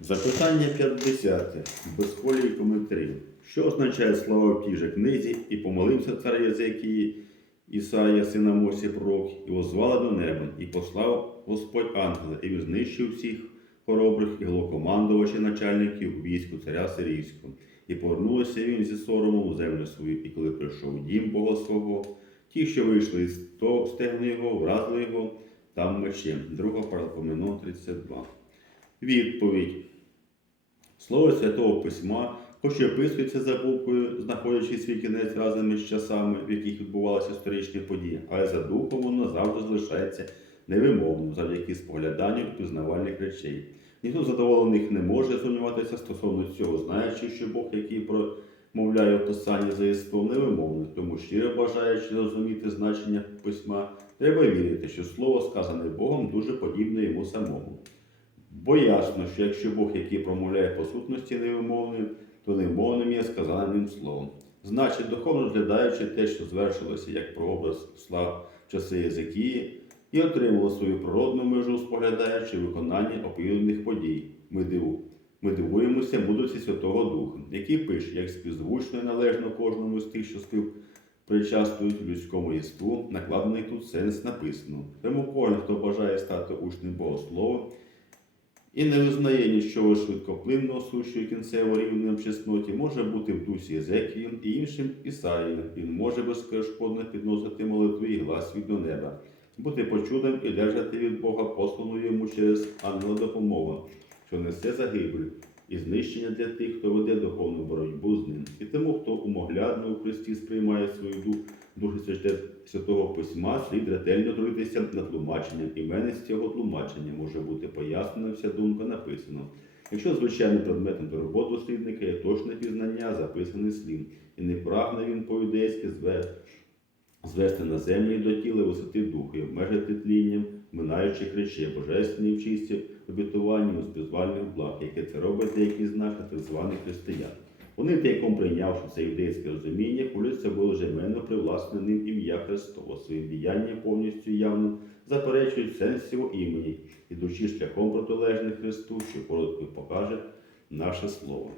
Запитання 50. Без колії коментарів. Що означає слова в тій же книзі, і помолився цар Єзекії, Ісая, сина Мосі пророк, і озвала до неба, і послав Господь ангела, і він знищив всіх хоробрих і головкомандувачів начальників війську царя Сирійського. І повернулося він зі соромом у землю свою, і коли прийшов дім Бога свого, ті, що вийшли з того стегну його, вразили його там мечем. Друга Паралпоменон 32. Відповідь. Слово Святого Письма, хоч і описується за буквою, знаходячи свій кінець разом із часами, в яких відбувалися історичні події, але за духом воно завжди залишається невимовним завдяки спогляданню пізнавальних речей. Ніхто задоволених не може сумніватися стосовно цього, знаючи, що Бог, який промовляє в писанні за єством, невимовний, тому щиро бажаючи зрозуміти значення письма, треба вірити, що слово, сказане Богом, дуже подібне йому самому. Бо ясно, що якщо Бог, який промовляє по сутності невимовним, то невмовним є сказаним словом. Значить, духовно розглядаючи те, що звершилося як прообраз слав в часи Єзикії, і отримало свою природну межу, споглядаючи виконання оповіданих подій. Ми, диву, ми дивуємося мудрості Святого Духа, який пише, як співзвучно і належно кожному з тих, що спів причастують людському єству, накладений тут сенс написано. Тому кожен, хто бажає стати учнем Богослова, і не визнає нічого швидкоплинного сущої кінцево рівнем чесноті, може бути в дусі Езекієм і іншим Ісаїєм. Він може безперешкодно підносити молитву і глас від до неба, бути почутим і держати від Бога послану йому через ангела допомогу, що несе загибель і знищення для тих, хто веде духовну боротьбу з ним. І тому, хто умоглядно у Христі сприймає свою дух, Святе- Святого Письма, слід ретельно трудитися над тлумаченням. Іменність цього тлумачення може бути пояснена вся думка написано. Якщо звичайним предметом турбот дослідника є точне пізнання записаних слів, і не прагне він по-юдейськи зве- звести на землю і до тіла висоти духу і обмежити тлінням минаючих речей, божественні в чисті обітуванні у спізвальних благ, яке це роблять деякі з наших так званих християн. Вони, тайком прийнявши це юдейське розуміння, хулять собою жеменно привласнене ним ім'я Христова, своїм діянням повністю явно заперечують сенс цього імені, ідучи шляхом протилежним Христу, що коротко покаже наше слово.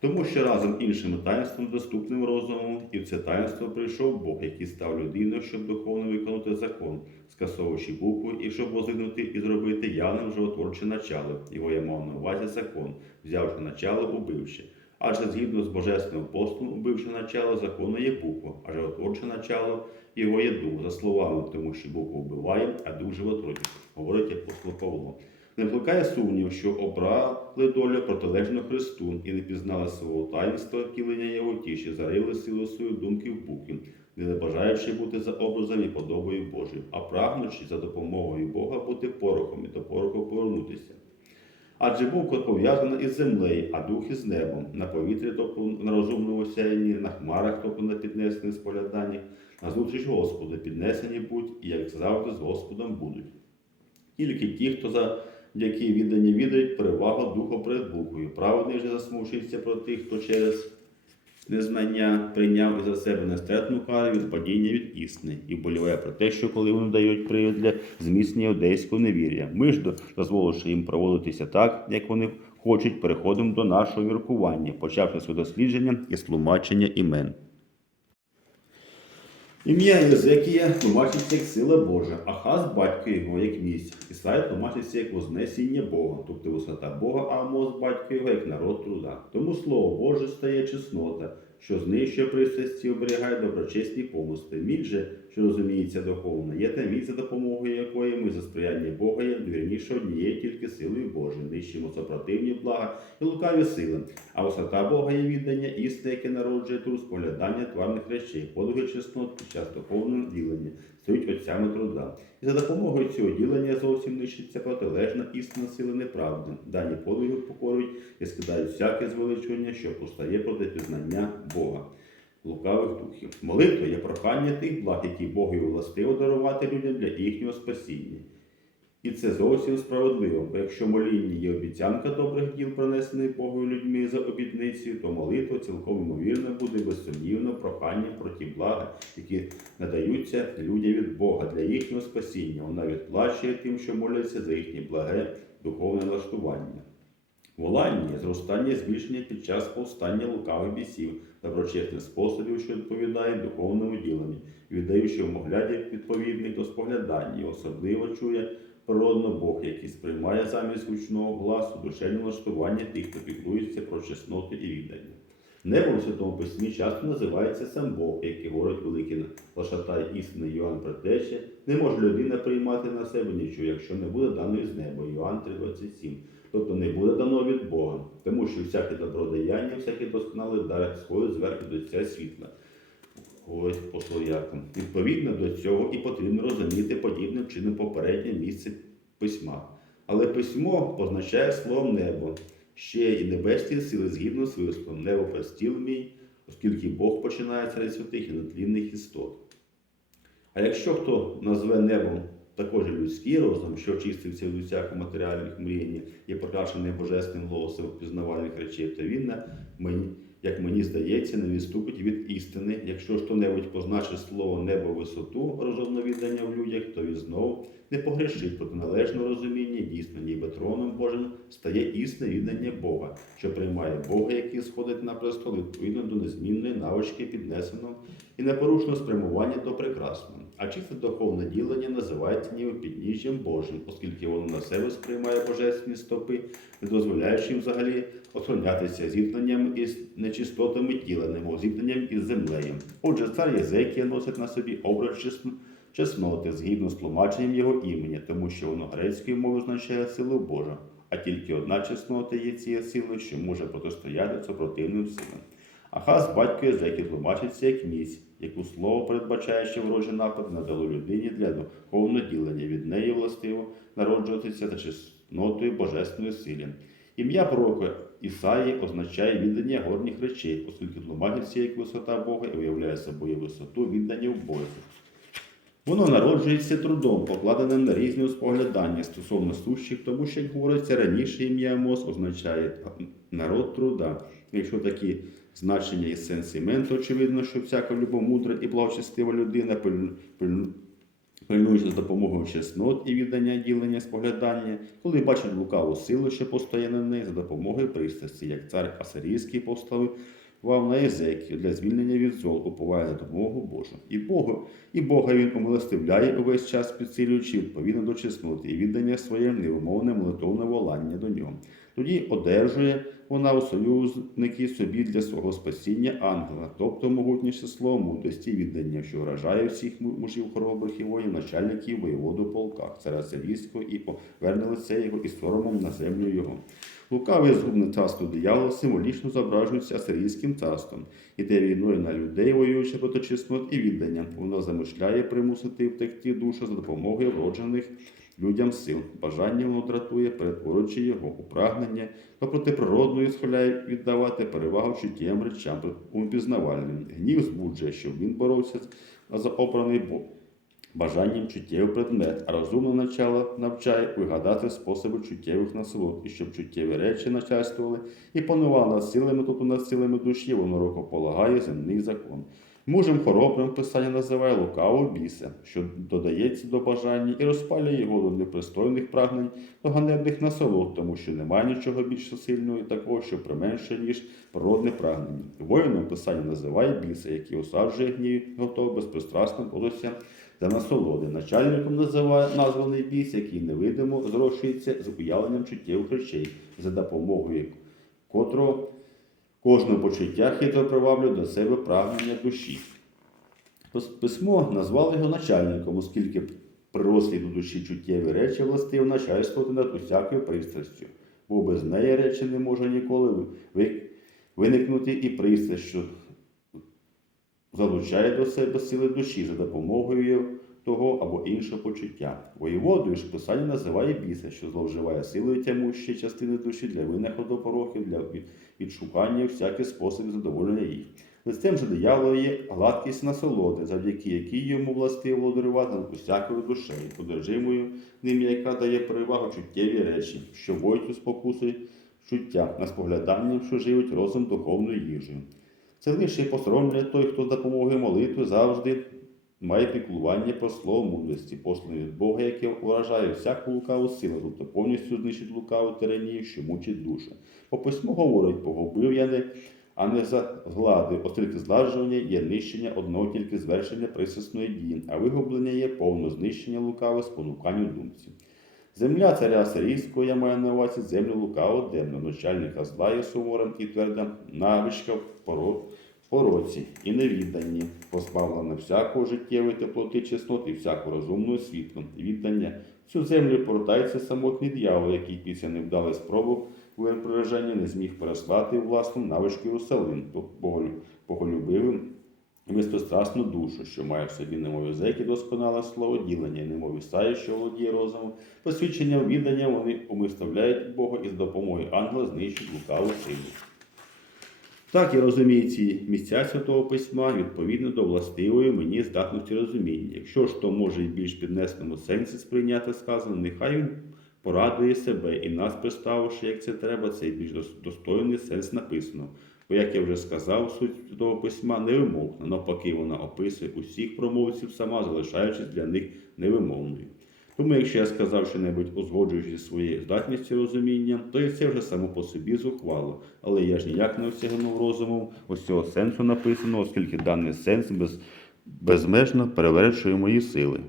Тому що разом іншим таїнством, доступним розумом, і в це таїнство прийшов Бог, який став людиною, щоб духовно виконати закон, скасовуючи букву, і щоб воздвигнути і зробити явним животворче начало. Його я мав на увазі закон, взявши начало, убивши. Адже згідно з божественним послом, убивши начало, закону є буква, а животворче начало його є дух, за словами, тому що буква вбиває, а дух животворить, говорить апостол Павло. Не викликає сумнів, що обрали долю протилежну Христу і не пізнали свого таїнства втілення його ті, що зарили силу свою думки в букві, не бажаючи бути за образом і подобою Божою, а прагнучи за допомогою Бога бути порохом і до пороху повернутися. Адже буква пов'язана із землею, а дух із небом, на повітрі, тобто на розумному сяєнні, на хмарах, тобто на піднесених спогляданнях, на зустріч Господу, піднесені будь і, як завжди, з Господом будуть. Тільки ті, хто за які віддані віддають перевагу духу перед буквою. Праведний же засмучується про тих, хто через незнання прийняв і за себе нестерпну кару від падіння від істини і вболіває про те, що коли вони дають привід для зміцнення одеського невір'я. Ми ж, дозволивши їм проводитися так, як вони хочуть, переходимо до нашого міркування, почавши своє дослідження і тлумачення імен. Ім'я Єзекія тлумачиться як сила Божа, а хас батько його як місць. Ісай тлумачиться як вознесіння Бога, тобто висота Бога, а Амос батько його як народ труда. Тому слово Боже стає чеснота, що знищує пристрасті, оберігає доброчесні помисли. Міць же, що розуміється духовно, є та міць, за допомогою якої ми за сприяння Бога є вірніше однією тільки силою Божою, нищимо супротивні блага і лукаві сили. А висота Бога є віддання істини, яке народжує труд споглядання тварних речей, подвиги чеснот під час духовного ділення, стоїть отцями труда. І за допомогою цього ділення зовсім нищиться протилежна істина сили неправди. Дані подвиги покорюють і скидають всяке звеличування, що постає проти пізнання Бога. Лукавих духів. Молитва є прохання тих благ, які Богові властиво дарувати людям для їхнього спасіння. І це зовсім справедливо, бо якщо моління є обіцянка добрих діл, пронесених Богою людьми за обітницею, то молитва цілком ймовірно буде безсумнівно проханням про ті блага, які надаються людям від Бога для їхнього спасіння. Вона відплачує тим, що моляться за їхнє благе духовне влаштування. Волання, зростання, і збільшення під час повстання лукавих бісів, доброчесних способів, що відповідають духовному діленню, віддаючи в могляді відповідних до споглядання, і особливо чує природно Бог, який сприймає замість гучного гласу душевне влаштування тих, хто піклується про чесноту і віддання. Небо у Святому Письмі часто називається сам Бог, який говорить великий лошатай істини Йоанн Предтече, не може людина приймати на себе нічого, якщо не буде дано із неба. Йоанн 3,27. Тобто не буде дано від Бога, тому що всяке добродіяння, всякий досконалий дар сходить зверху до ця світла. Ось послов Яков. Відповідно до цього і потрібно розуміти подібним чином попереднє місце письма. Але письмо означає словом небо, ще і небесні сили згідно з висловом небо престіл мій, оскільки Бог починає серед святих і нетлінних істот. А якщо хто назве небом також людський розум, що очистився від усякого матеріальних мріяння і прокрашений божественним голосом пізнавальних речей, то він, як мені здається, не відступить від істини. Якщо ж хто-небудь позначить слово небо висоту розумного віддання в людях, то він знову не погрешить проти належного розуміння, дійсно, ніби троном Божим стає істинне віддання Бога, що приймає Бога, який сходить на престол, відповідно до незмінної навички піднесеного і непорушного спрямування до прекрасного. А чисте духовне ділення називається ніби підніжжям Божим, оскільки воно на себе сприймає божественні стопи, не дозволяючи їм взагалі охоронятися зіткненням із нечистотами тіла, немов зіткненням із землею. Отже, цар Єзекія носить на собі образ чесноти згідно з тлумаченням його імені, тому що воно грецькою мовою означає силу Божу. А тільки одна чеснота є цією силою, що може протистояти супротивним силам. Ахаз батько Єзекі тлумачиться як міць, яку слово передбачаючи ворожий напад надало людині для духовного ділення. Від неї властиво народжуватися за чеснотою божественної силі. Ім'я пророка Ісаї означає віддання горніх речей, оскільки тлумачиться як висота Бога і виявляє собою висоту віддання в Бозі. Воно народжується трудом, покладеним на різні споглядання стосовно сущих, тому що, як говориться раніше, ім'я Мос означає народ труда. Якщо такі значення і сенсимент, то очевидно, що всяка любомудра і благочестива людина пиль- пиль- пильнуючи з допомогою чеснот і віддання ділення споглядання, коли бачить лукаву силу, що постає на неї за допомогою пристрасті, як цар Асирійський поставив на Єзекію для звільнення від зол, уповає на допомогу Божу. І Богу, і Бога він умилостивляє увесь час підсилюючи відповідно до чесноти і віддання своє невимовне молитовне волання до нього. Тоді одержує вона у союзники собі для свого спасіння ангела, тобто могутніше слово мудрості віддання, що вражає всіх мужів хоробрих і воїнів, начальників воєводу полках, царя Сирійського і поверне лице його і соромом на землю його. Лукаве згубне царство диявола символічно зображується асирійським царством, іде війною на людей, воюючи проти чеснот і віддання. Воно замишляє примусити втекти душу за допомогою вроджених людям сил. Бажання воно дратує, перетворюючи його у прагнення, то протиприродною схиляє віддавати перевагу чуттєвим речам, умпізнавальним. Гнів збуджує, щоб він боровся за обраний Бог. Бажанням чуттєвий предмет, а розумне начало навчає вигадати способи чуттєвих насолод, і щоб чуттєві речі начальствували і панували над силами, тобто над силами душі, воно рукополагає земний закон. Мужем хоробрим писання називає лукавого біса, що додається до бажання і розпалює його до непристойних прагнень, до ганебних насолод, тому що немає нічого більш сильного і такого, що применше, ніж природне прагнення. Воїном писання називає біса, який осаджує гнів, готовий безпристрасно боротися за насолоди. Начальником називає названий біс, який невидимо зрошується з уявленням чуттєвих речей, за допомогою котрого кожне почуття хитро приваблює до себе прагнення душі. Письмо назвали його начальником, оскільки при розсліду душі чуттєві речі властиво начальствувати над усякою пристрастю, бо без неї речі не може ніколи ви- ви- виникнути і пристрасть, що залучає до себе сили душі за допомогою того або іншого почуття. Воєводою ж писання називає біса, що зловживає силою тямущої частини душі для винаходу пороків, для відшукання всяких способів задоволення їх. Листем же диявола є гладкість насолоди, завдяки якій йому властиво володарювати над усякою душею, одержимою ним, яка дає перевагу чуттєві речі, що воють у спокуси чуття, на спогляданням, що живуть розум духовною їжею. Це лише посоромлює той, хто з допомогою молитви завжди має піклування про слово мудрості, послане від Бога, яке уражає всяку лукаву силу, тобто повністю знищить лукаву тиранію, що мучить душу. Бо письмо говорить, погубив я не, а не загладив, оскільки зладжування є нищення одного тільки звершення присесної дії, а вигублення є повне знищення лукаве спонукань у думці. Земля царя Сирійського, я маю на увазі землю лукаво демно, начальника зла є суворим і тверда навичка в поро- пороці і невідданні, позбавлена всякого життєвої теплоти, чесноти, всякого розумного світлу, віддання. Цю землю портається самотній дьявол, який після невдалої спроби вираження не зміг переслати власну навичку Єрусалим, боголюбивим і безпристрасну душу, що має в собі немові зеки досконале слово ділення, і немові саї, що володіє розумом, посвідченням віддання вони умиставляють Бога і з допомогою ангела знищують лукаву силу. Так я розумію ці місця Святого Письма відповідно до властивої мені здатності розуміння. Якщо ж то може і більш піднесеному сенсі сприйняти сказане, нехай він порадує себе і нас представивши, як це треба, цей більш дос- достойний сенс написано. Бо, як я вже сказав, суть Святого Письма невимовна, навпаки, вона описує усіх промовців сама, залишаючись для них невимовною. Тому, якщо я сказав що-небудь узгоджуючи зі своєю здатністю розуміння, то і це вже само по собі зухвало. Але я ж ніяк не осягнув розумом ось цього сенсу написаного, оскільки даний сенс без, безмежно перевершує мої сили.